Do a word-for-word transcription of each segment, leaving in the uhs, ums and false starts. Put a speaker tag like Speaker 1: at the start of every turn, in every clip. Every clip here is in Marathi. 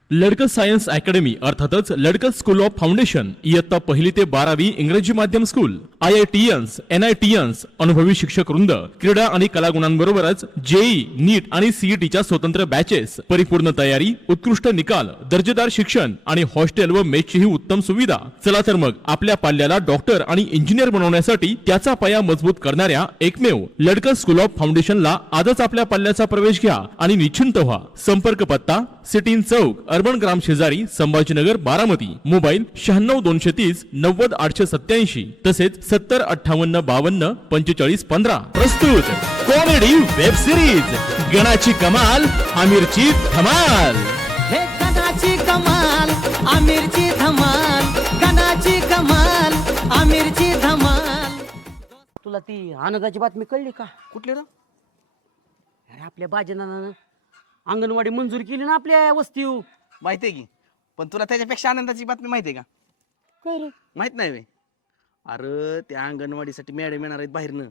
Speaker 1: लडकस सायन्स अकॅडमी अर्थातच लडकस स्कूल ऑफ फाउंडेशन इयत्ता पहिली ते बारावी इंग्रजी माध्यम school, IITians, NITians, अनुभवी शिक्षक वृंद, क्रीडा आणि कलागुणांबरोबरच जेई, नीट आणि सीईटीच्या स्वतंत्र बॅचेस, परिपूर्ण तयारी, उत्कृष्ट निकाल, दर्जेदार शिक्षण आणि हॉस्टेल व मेसची ही उत्तम सुविधा. चला तर मग आपल्या पाल्याला डॉक्टर आणि इंजिनियर बनवण्यासाठी त्याचा पाया मजबूत करणाऱ्या एकमेव लडकस स्कूल ऑफ फाउंडेशनला आजच आपल्या पाल्याचा प्रवेश घ्या आणि निश्चिंत व्हा. संपर्क पत्ता सिटीन चौक, अर्बन ग्राम शेजारी, संभाजीनगर, बारामती. मोबाईल शहाण्णव दोनशे तीस नव्वद आठशे सत्याऐंशी तसेच सत्तर अठ्ठावन्न बावन्न पंचेचाळीस पंधरा. प्रस्तुत कॉमेडी वेब सिरीज गणाची कमाल आमिरची धमाल.
Speaker 2: हे गणाची कमाल आमिरची धमाल, गणाची कमाल आमिरची धमाल.
Speaker 3: तुला ती आनंदाची बातमी कळली का?
Speaker 4: कुठले रे?
Speaker 3: अरे आपल्या बाजनानं अंगणवाडी मंजूर केली ना आपल्या वस्तीवर.
Speaker 4: माहिती आहे की, पण तुला त्याच्यापेक्षा आनंदाची बातमी माहिती आहे का?
Speaker 3: काय रे?
Speaker 4: माहित नाही वे? अरे त्या अंगणवाडीसाठी मॅडम येणार आहेत बाहेरनं.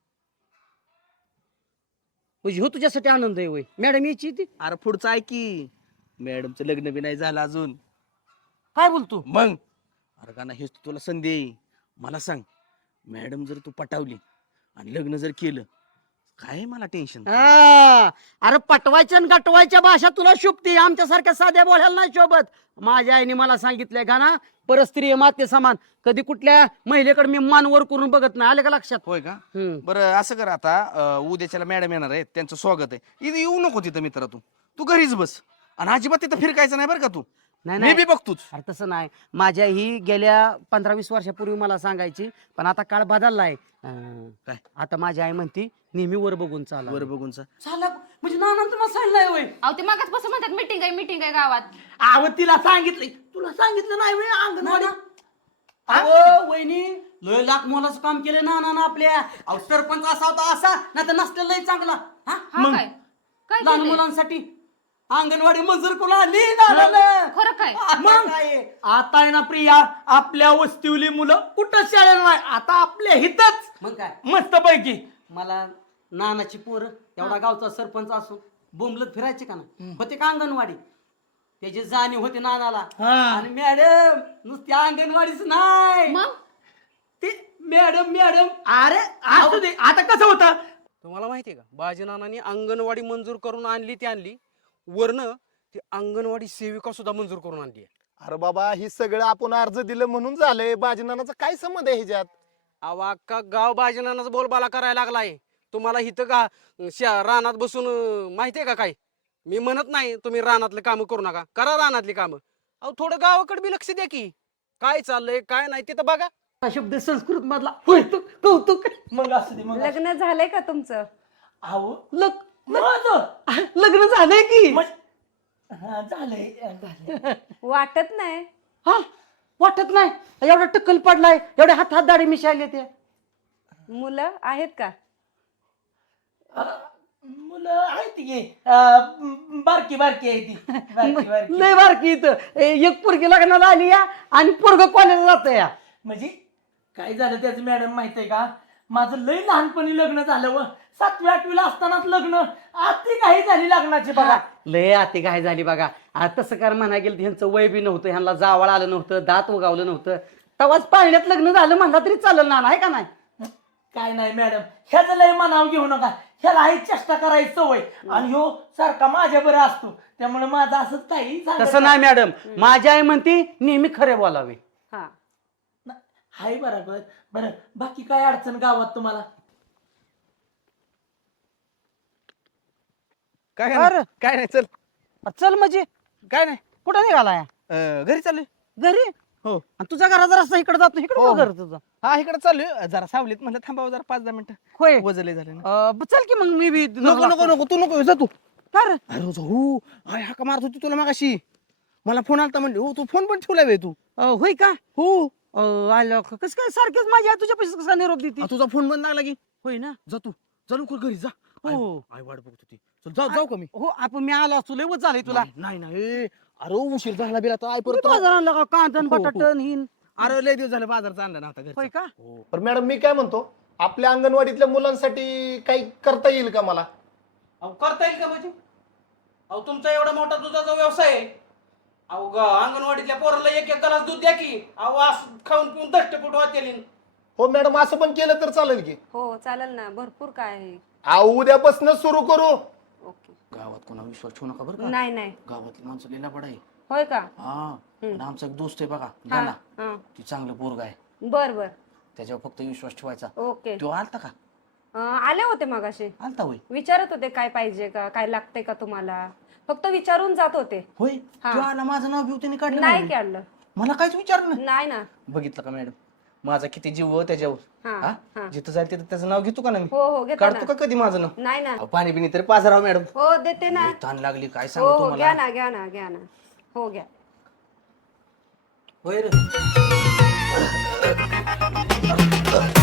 Speaker 3: म्हणजे हो तुझ्यासाठी आनंद आहे वय? मॅडम यायची ती?
Speaker 4: अरे पुढचं आहे की, मॅडमचं लग्न बी नाही झालं अजून.
Speaker 3: काय बोलतो?
Speaker 4: मग अरे का ना, हेच तुला संधी आहे. मला सांग, मॅडम जर तू पटावली आणि लग्न जर केलं, काय मला टेन्शन?
Speaker 3: हा, अरे पटवायच्या आणि गटवायच्या भाषा तुला शोभते, आमच्यासारख्या साध्या बोलायला नाही शोभत. माझ्या आईने मला सांगितलंय का ना, परस्त्रीय माते समान. कधी कुठल्या महिलेकडे मी मान वर करून बघत नाही. आले का लक्षात?
Speaker 4: होय का?
Speaker 3: हम्म.
Speaker 4: बरं असं कर, आता अं, उद्याच्याला मॅडम येणार आहेत, त्यांचं स्वागत आहे. इथे येऊ नको तिथं मित्रा, तू तू घरीच बस आणि अजिबात तिथं फिरकायचं नाही बरं का तू.
Speaker 3: नाही
Speaker 4: मी
Speaker 3: नाही
Speaker 4: बी बघतोच.
Speaker 3: अरे तसं नाही. माझ्या ही गेल्या पंधरा वीस वर्षापूर्वी मला सांगायची, पण आता काळ बदललाय. अं,
Speaker 4: काय?
Speaker 3: आता माझी आई म्हणती नेहमी वर बघून चाला.
Speaker 4: वर बघूनचा
Speaker 3: चाला म्हणजे नाना तुम्हाला सांगलाय होय?
Speaker 5: अहो ते मागाच पासून म्हणतात मीटिंग आहे मीटिंग आहे गावात.
Speaker 3: आव तिला सांगितलंय. तुला सांगितलं नाही होय अंगणवाडी? अहो वहिनी, लय लाख मोलाचं काम केलं ना ना आपल्या. अहो सरपंच असा होता असा, नाही तर नसलेला लय चांगला. हा?
Speaker 5: हा
Speaker 3: मग
Speaker 5: काय काय
Speaker 3: लहान
Speaker 5: केलंय?
Speaker 3: मुलांसाठी अंगणवाडी मंजूर करून आली नानानं.
Speaker 5: खरं काय?
Speaker 3: मग आता आहे ना प्रिया, आपल्या वस्तीवली मुलं कुठं शाळेला नाही, आता आपल्या हितच. मग काय मस्त पैकी. मला नानाची पोरं, एवढा गावचा सरपंच असो, बोंबलत फिरायचे का ना, होते का अंगणवाडी, त्याची जाणीव होते नानाला. आणि मॅडम नुसती अंगणवाडीच नाही,
Speaker 5: मग
Speaker 3: ते मॅडम मॅडम अरे असू दे. आता कसं होतं
Speaker 6: तुम्हाला माहितीये का, बाजीनानांनी अंगणवाडी मंजूर करून आणली ती आणली, वरनं ती अंगणवाडी सेविका सुद्धा मंजूर करून आणली.
Speaker 7: अरे बाबा, ही सगळं आपण अर्ज दिलं म्हणून झालंय. बाजीनानाचा काय संबंध आहे ह्याच्यात?
Speaker 6: अहो अख्खा गाव बाजीनानाचा बोलबाला करायला लागलाय. तुम्हाला इथं का शा- रानात बसून अं, माहितीये का काय? मी म्हणत नाही तुम्ही रानातले कामं करू नका, करा रानातली कामं. अहो थोडं गावाकडे बी लक्ष द्या की, काय चाललंय काय नाही ते तर बघा.
Speaker 3: हा शब्द संस्कृत मधला होय तो कौतुक.
Speaker 8: मग असू दे. मग
Speaker 5: लग्न झालंय का तुमचं?
Speaker 8: अहो
Speaker 3: लग
Speaker 8: माझं
Speaker 3: लग्न झालंय की.
Speaker 8: म्हणजे हा झालंय झालंय.
Speaker 5: वाटत नाही.
Speaker 3: हा वाटत नाही, एवढा टक्कल पडलाय, एवढे हात हात दाढी मिशायले ते.
Speaker 5: मुलं आहेत का?
Speaker 8: अ, मुलं आहेत की अ, बारकी बारकी आहे ती बारकी बारकी.
Speaker 3: लय बारकी इथं. ए, एक पोरगी लग्नाला आली या आणि पोरग कॉलेजला जात या.
Speaker 8: म्हणजे काय झालं त्याचं मॅडम माहित आहे का, माझं लय लहानपणी लग्न झालं व सातवी आठवीला असतानाच लग्न. आती काही झाली लग्नाची बघा.
Speaker 3: लय आती काय झाली बघा. आ, तसं कर म्हणा गेलं ह्यांचं वय बी नव्हतं, ह्यांना जावळ आलं नव्हतं, दात उगावलं नव्हतं, तवाच पाण्यात लग्न झालं म्हणला तरी चालेल ना, नाही का नाही?
Speaker 8: काय नाही मॅडम, ह्याचं लय मनाव घेऊ नका. ह्याला आहे चेष्टा करायची सवय आणि ह्यो सारखा माझ्या बरं असतो, त्यामुळे माझं असंच काही झालं.
Speaker 3: तसं नाही मॅडम, माझी आई म्हणते नेहमी खरे बोलावे.
Speaker 5: हा
Speaker 8: हाय बरोबर. बरं बाकी काय अडचण गावात तुम्हाला?
Speaker 4: काय
Speaker 3: अरे.
Speaker 4: नाही, काय नाही, चल.
Speaker 3: चल म्हणजे
Speaker 4: काय नाही,
Speaker 3: कुठं निघालाय?
Speaker 4: अं, घरी चाललोय.
Speaker 3: घरी?
Speaker 4: हो.
Speaker 3: आणि तुझा घराचा रस्ता इकडे जातो, इकडे
Speaker 4: हो.
Speaker 3: घर तुझं?
Speaker 4: हा इकडे चाललोय, जरा सावलीत म्हणलं थांबावं जरा पाच दहा मिनिटं.
Speaker 3: होय.
Speaker 4: वजले झाले ना.
Speaker 3: अं, ब- चल की मग मी बी
Speaker 4: नको नको नको, तू नको जा तू.
Speaker 3: का रे?
Speaker 4: अरे जाऊ, आय हाका मारत होती तुला मागाशी. मला फोन आलता म्हणले, हो तू फोन पण ठेवलाय बे तू.
Speaker 3: अं, होय का?
Speaker 4: हो.
Speaker 3: अं, आलं क- कसं काय सारखेच माझी आई तुझ्या पैसे कसा निरोप देते?
Speaker 4: आ, तुझा फोन बंद लागला की.
Speaker 3: होय ना?
Speaker 4: जा तू, जा लवकर घरी जा.
Speaker 3: हो.
Speaker 4: आय वाट बघत होती. चल जाऊ जाऊ का मी?
Speaker 3: हो आपण मी आलो असतो, लय झालंय तुला.
Speaker 4: नाही नाही, अरे उशीर झाला बिला तर. आय परत
Speaker 3: परत बाजार आणला का? कांदन
Speaker 4: हो, हो.
Speaker 3: बटाटन हिन.
Speaker 4: अरे लय दिवस झाले बाजारचा आणला नव्हता घरी.
Speaker 3: होय का?
Speaker 7: पण मॅडम, मी काय म्हणतो, आपल्या अंगणवाडीतल्या मुलांसाठी काही करता येईल का मला?
Speaker 6: अहो करता येईल का म्हणजे? अहो तुमचा एवढा मोठा दुधाचा व्यवसाय आहे, अहो ग अंगणवाडीतल्या पोराला एक एक ग्लास दूध द्या की. अहो असं खाऊन पिऊन दष्टपुट होते.
Speaker 7: हो मॅडम, असं पण केलं तर चालेल की.
Speaker 5: हो चालेल ना, भरपूर काय आहे.
Speaker 7: अहो उद्यापासून सुरू करू.
Speaker 5: ओके.
Speaker 4: गावात कोणा विश्वास ठेवू नका बरं का.
Speaker 5: नाही नाही.
Speaker 4: गावातली माणसं लिहिला पड आहे.
Speaker 5: होय का?
Speaker 4: हा आणि आमचा एक दोस्त आहे बघा
Speaker 5: हा
Speaker 4: गाना,
Speaker 5: हा.
Speaker 4: ती चांगलं पोरग आहे,
Speaker 5: बर बर.
Speaker 4: त्याच्यावर फक्त विश्वास ठेवायचा.
Speaker 5: ओके.
Speaker 4: तो आलता का?
Speaker 5: अं, आले होते मगाशी,
Speaker 4: आलता होय.
Speaker 5: विचारत होते काय पाहिजे का, काय लागते का तुम्हाला, फक्त विचारून जात होते.
Speaker 4: होय
Speaker 5: हा.
Speaker 4: तो आला, माझं नाव घेऊ त्याने काढलं
Speaker 5: नाही
Speaker 4: नाही.
Speaker 5: काढलं.
Speaker 4: मला काहीच विचारलं
Speaker 5: नाही ना.
Speaker 4: बघितलं का मॅडम माझा किती जीव हो त्याच्यावर.
Speaker 5: हा,
Speaker 4: हा
Speaker 5: हा.
Speaker 4: जिथं जाईल तिथं त्याचं नाव घेतो का ना मी?
Speaker 5: हो हो घेतो
Speaker 4: काढतो
Speaker 5: ना.
Speaker 4: का कधी माझं नाव?
Speaker 5: नाही ना.
Speaker 4: अहो, पाणी बिनी तरी पाजराव मॅडम.
Speaker 5: हो देते ना.
Speaker 4: लई ताण लागली काय
Speaker 5: हो
Speaker 4: सांगू
Speaker 5: हो
Speaker 4: तुम्हाला.
Speaker 5: घ्या ना घ्या ना घ्या ना. हो घ्या.
Speaker 4: होय रे.